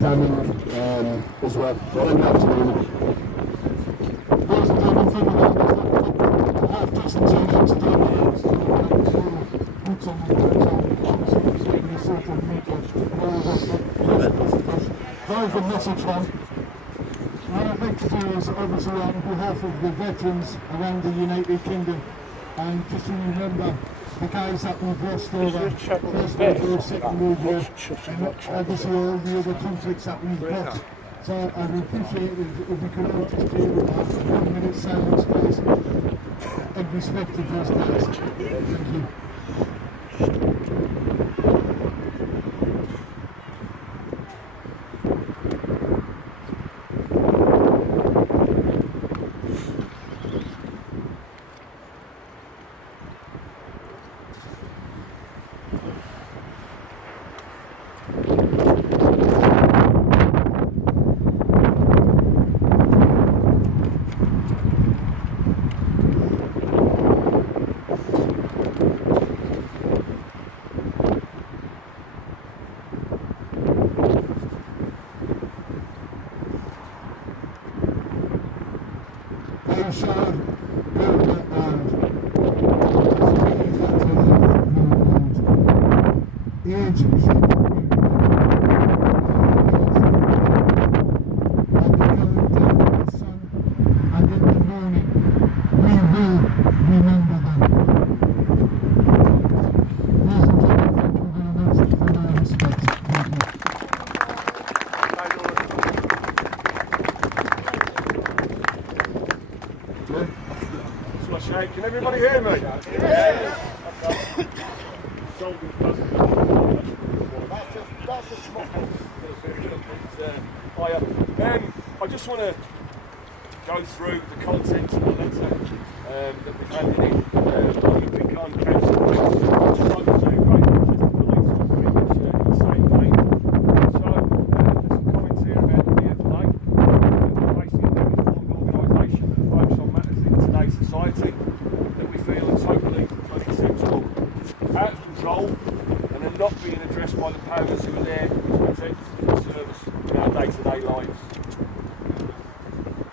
as well. Good afternoon. Ladies and gentlemen, from the half dozen teams today, boots on the ground, obviously the social media, very good message one. What I'd like to do is obviously on behalf of the veterans around the United Kingdom, and just to remember the guys that we've lost over First World War, Second World War, and obviously all the other conflicts that we've got. So I'd appreciate it if we could all just do a 1 minute silence, guys, in respect of those guys. Thank you. Can everybody hear me? Yeah. I just want to go through the content of the letter that we've handed in. We can't cancel not being addressed by the powers who are there to protect and serve us in our day-to-day lives.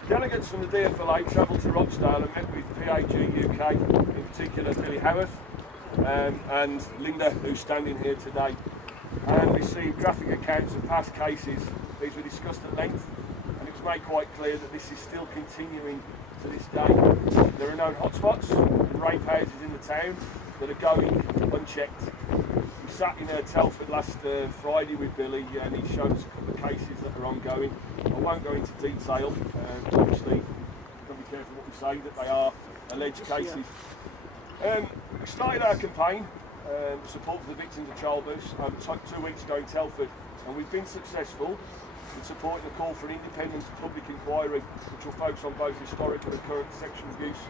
Delegates from the DFLA travelled to Rochdale and met with PAG UK, in particular Billy Howarth and Linda, who's standing here today, and received graphic accounts of past cases. These were discussed at length, and it was made quite clear that this is still continuing to this day. There are known hotspots and rape houses in the town that are going unchecked. We sat in Telford last Friday with Billy, and he showed us a couple of cases that are ongoing. I won't go into detail, obviously, got to be careful what we say, that they are alleged cases. We started our campaign, support for the victims of child abuse, 2 weeks ago in Telford, and we've been successful in supporting the call for an independent public inquiry which will focus on both historical and current sexual abuse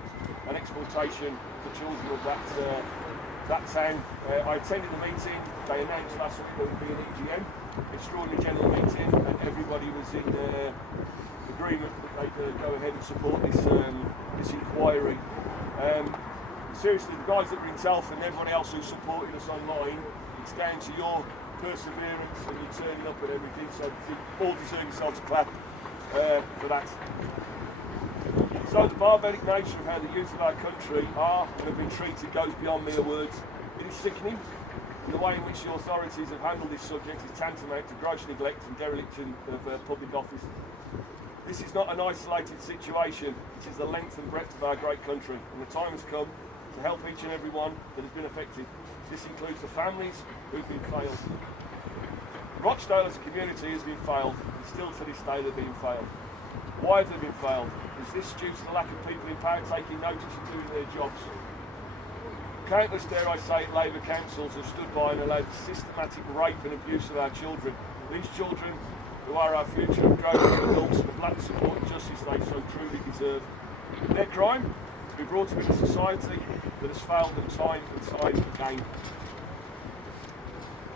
and exploitation of the children of that town. I attended the meeting. They announced last week there would be an EGM, extraordinary general meeting, and everybody was in agreement that they'd go ahead and support this inquiry. Seriously, the guys that were in Telford and everyone else who supported us online, it's down to your perseverance and you turning up and everything, so you all deserve yourselves a clap for that. So the barbaric nature of how the youth of our country are and have been treated goes beyond mere words. It is sickening. The way in which the authorities have handled this subject is tantamount to gross neglect and dereliction of public office. This is not an isolated situation, it is the length and breadth of our great country, and the time has come to help each and every one that has been affected. This includes the families who've been failed. Rochdale as a community has been failed, and still to this day they're being failed. Why have they been failed? Is this due to the lack of people in power taking notice and doing their jobs? Countless, dare I say it, Labour councils have stood by and allowed systematic rape and abuse of our children. These children, who are our future, have grown into adults with lack of support and justice they so truly deserve. Their crime? To be brought up in a society that has failed them time and time again.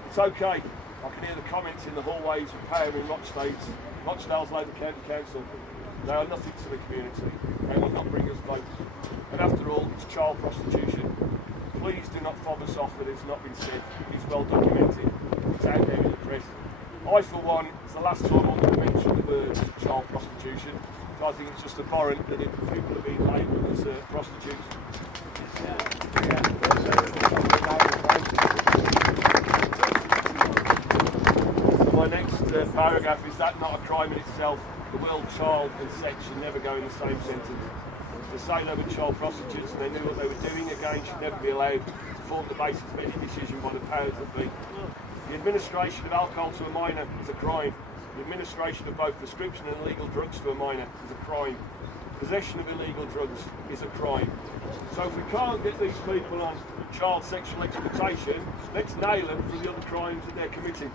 It's okay. I can hear the comments in the hallways of power in Rochdale's Labour County Council. They are nothing to the community. They will not bring us votes. And after all, it's child prostitution. Please do not fob us off that it's not been said. It's well documented. It's out there in the press. I, for one, it's the last time I'm going to mention the word child prostitution. So I think it's just abhorrent that people are being labelled as prostitutes. So my next paragraph is that not a crime in itself? The word child and sex should never go in the same sentence. To say they were child prostitutes and they knew what they were doing, again, should never be allowed to form the basis of any decision by the powers that be. The administration of alcohol to a minor is a crime. The administration of both prescription and illegal drugs to a minor is a crime. Possession of illegal drugs is a crime. So if we can't get these people on child sexual exploitation, let's nail them for the other crimes that they're committing.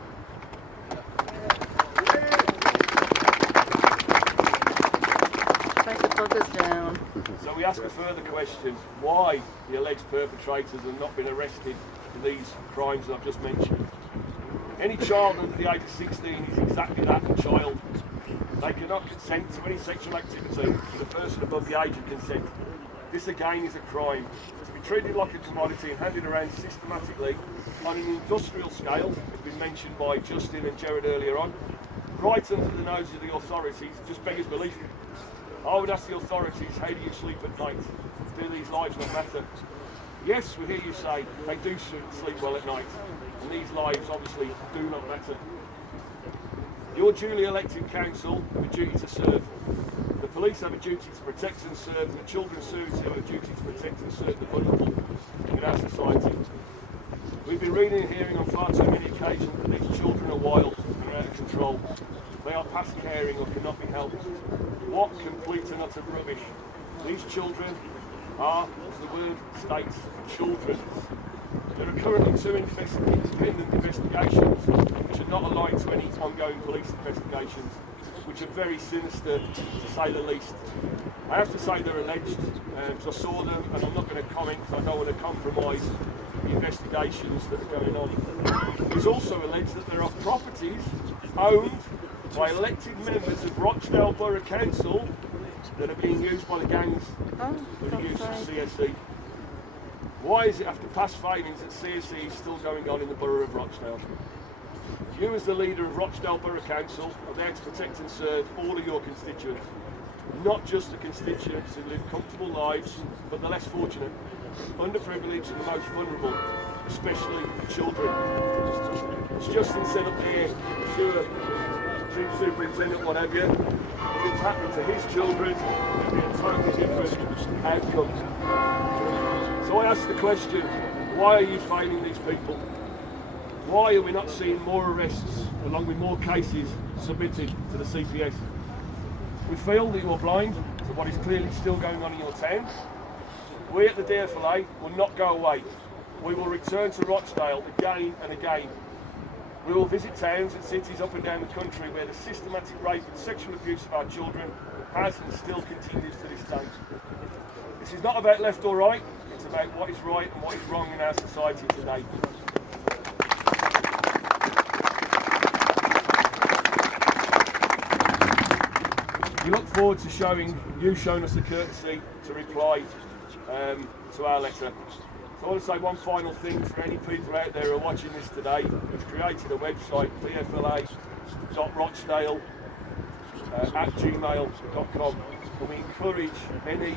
Take the buggers down. So we ask a further question: why the alleged perpetrators have not been arrested for these crimes that I've just mentioned? Any child under the age of 16 is exactly that, a child. They cannot consent to any sexual activity with a person above the age of consent. This again is a crime. To be treated like a commodity and handed around systematically on an industrial scale, as been mentioned by Justin and Gerard earlier on, right under the nose of the authorities, just beggars belief. I would ask the authorities, how do you sleep at night? Do these lives not matter? Yes, we hear you say they do sleep well at night, and these lives obviously do not matter. Your duly elected council have a duty to serve. The police have a duty to protect and serve, and the children's services have a duty to protect and serve the vulnerable in our society. We've been reading and hearing on far too many occasions that these children are wild and are out of control. They are past caring or cannot be helped. What complete and utter rubbish. These children are, as the word states, children. There are currently two independent investigations which are not aligned to any ongoing police investigations, which are very sinister to say the least. I have to say they're alleged, because I saw them and I'm not going to comment because I don't want to compromise the investigations that are going on. It's also alleged that there are properties owned by elected members of Rochdale Borough Council that are being used by the gangs for the use of CSE. Why is it after past findings that CSE is still going on in the Borough of Rochdale? You as the leader of Rochdale Borough Council are there to protect and serve all of your constituents, not just the constituents who live comfortable lives, but the less fortunate, underprivileged and the most vulnerable, especially children. As Justin said up here, sure, Chief Superintendent, what have you, if it's happened to his children, it would be a totally different outcome. So I ask the question, why are you failing these people? Why are we not seeing more arrests along with more cases submitted to the CPS? We feel that you're blind to what is clearly still going on in your town. We at the DFLA will not go away. We will return to Rochdale again and again. We will visit towns and cities up and down the country where the systematic rape and sexual abuse of our children has and still continues to this day. This is not about left or right, it's about what is right and what is wrong in our society today. We look forward to showing us the courtesy to reply to our letter. So I want to say one final thing for any people out there who are watching this today. We've created a website, dfla.rochdale@gmail.com, and we encourage any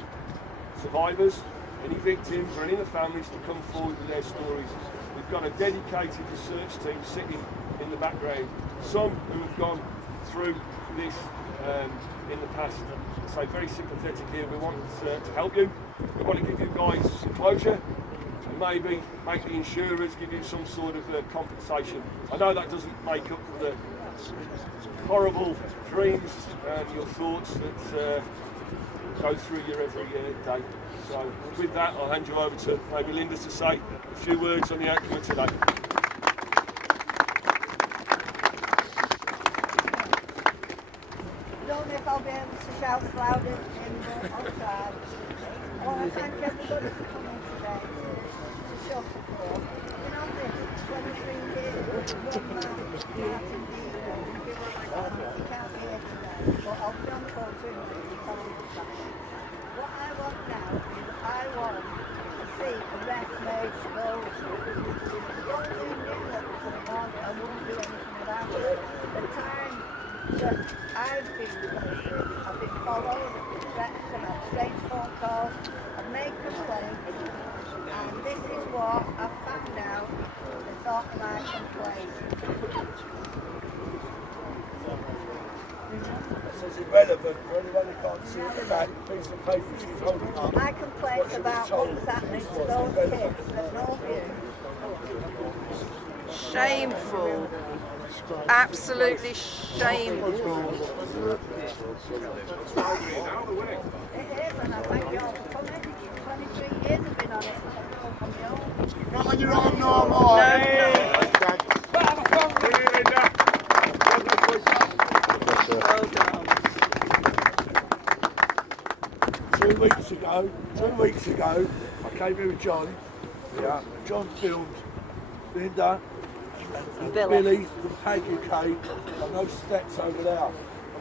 survivors, any victims or any of the families to come forward with their stories. We've got a dedicated research team sitting in the background, some who have gone through this in the past. So very sympathetic here. We want to help you. We want to give you guys some closure and maybe make the insurers give you some sort of compensation. I know that doesn't make up for the horrible dreams and your thoughts that go through you every day. So with that, I'll hand you over to maybe Linda to say a few words on the outcome of today. I don't know if I'll be able to shout as loud as him, but I'll try. I want to thank everybody for coming today to show support. You know, this 23 years, one man starting deal, he can't be here today, but I'll be on the phone to him and he'll tell me the fact. What I want now is I want to see arrest made to those who only knew what was going on and wouldn't do anything about it. that I've been places, I've been followed, I've been threatened, I've had strange phone calls, I've made complaints, and this is what I've found out, the sort of my complaint. This is irrelevant for anyone who can't see it. That piece of paper she's holding up. My complaints about what was happening to those kids at Northview. Shameful. Absolutely shameful. It is, and I thank you all for coming. 23 years I've been on it. On my own. Not on your own no more. Well done. 2 weeks ago, I came here with John. Yeah, John filmed Linda and Billy from Peg UK on those steps over there. I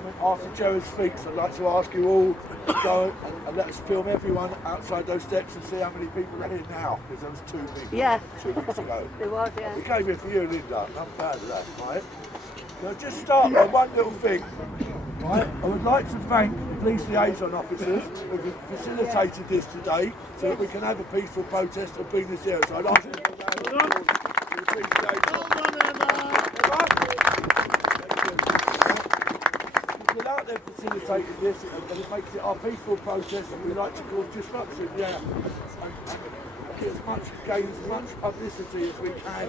mean, after Jared speaks, I'd like to ask you all to go and let us film everyone outside those steps and see how many people are here now, because there was 2 people Yeah. 2 weeks ago. It was, yeah. We came here for you, Linda, and I'm proud of that, right? So just start with one little thing, right? I would like to thank the police liaison officers who facilitated this today so that we can have a peaceful protest of being this here. So I'd ask you to round of applause for the police liaison. Without them facilitating this, and it makes it our peaceful protest that we like to call disruption, yeah. And get gain as much publicity as we can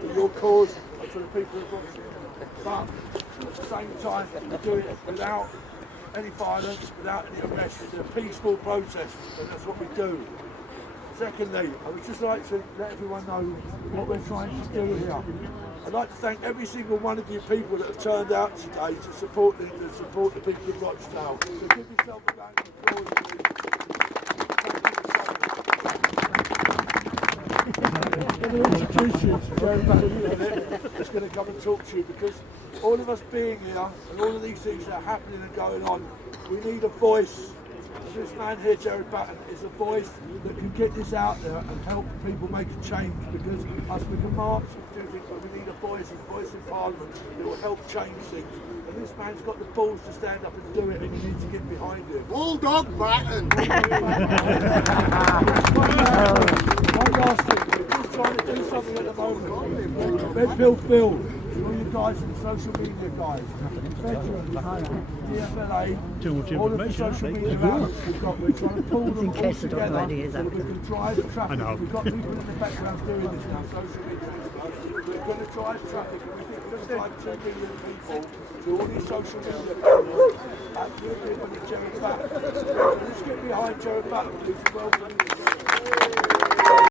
for your cause and for the people of Rochdale. But at the same time, we do it without any violence, without any arrests. It's a peaceful protest, and that's what we do. Secondly, I would just like to let everyone know what we're trying to do here. I'd like to thank every single one of you people that have turned out today to support the people of Rochdale. So give yourself a round of applause, please. I'm going to introduce you to Jerry back in a minute. That's going to come and talk to you, because all of us being here and all of these things that are happening and going on, we need a voice. This man here, Jerry Batten, is a voice that can get this out there and help people make a change, because us, we can march and do things, but we need a voice in Parliament that will help change things. And this man's got the balls to stand up and do it, and you need to get behind him. Bulldog Batten. One last thing, we're just trying to do something at the moment. Red Bill Phil, all you guys in social media guys, veterans, DFLA, all of the social media outlets we've got, we're trying to pull them all together so that we can drive traffic. We've got people in the background doing this now, social media. We're going to drive traffic, and we think we're going to drive 2 million people to all these social media platforms at the European and Jerry Batten. So let's get behind Jerry Batten, please, welcome.